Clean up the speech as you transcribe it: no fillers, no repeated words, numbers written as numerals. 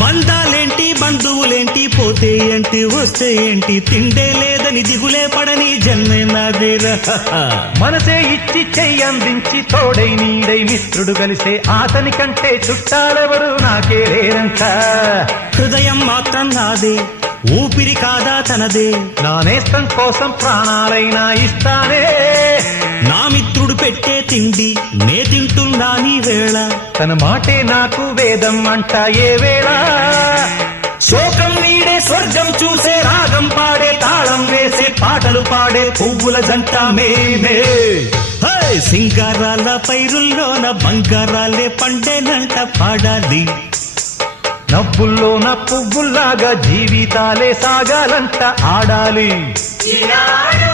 బంధాలేంటి బంధువులేంటి పోతే ఏంటి వస్తే ఏంటి తిండే లేదని దిగులే పడని జన్మే నాదేరా. మనసే ఇచ్చి చెయ్యందించి తోడై నీడై మిత్రుడు కలిసే అతని కంటే చుట్టాలెవరు నాకే లేరంట. హృదయం మాత్రం నాదే, ఊపిరి కాదా తనదే, నా నేస్తం కోసం ప్రాణాలైనా ఇస్తానే. నా మిత్రుడు పెట్టే తిండి నే తింటున్నా నీ వేళ, తన మాటే నాకు వేదం అంట ఏ వేళ. శోకం వీడే స్వర్గం చూసే రాగం పాడే తాళం వేసే పాటలు పాడే పువ్వుల జంట మేమే. సింగారాల పైరుల్లోన బంగారాలే పండేనంట పాడాలి. నవ్వుల్లోన పువ్వుల్లాగా జీవితాలే సాగాలంట ఆడాలి. ఈనాడు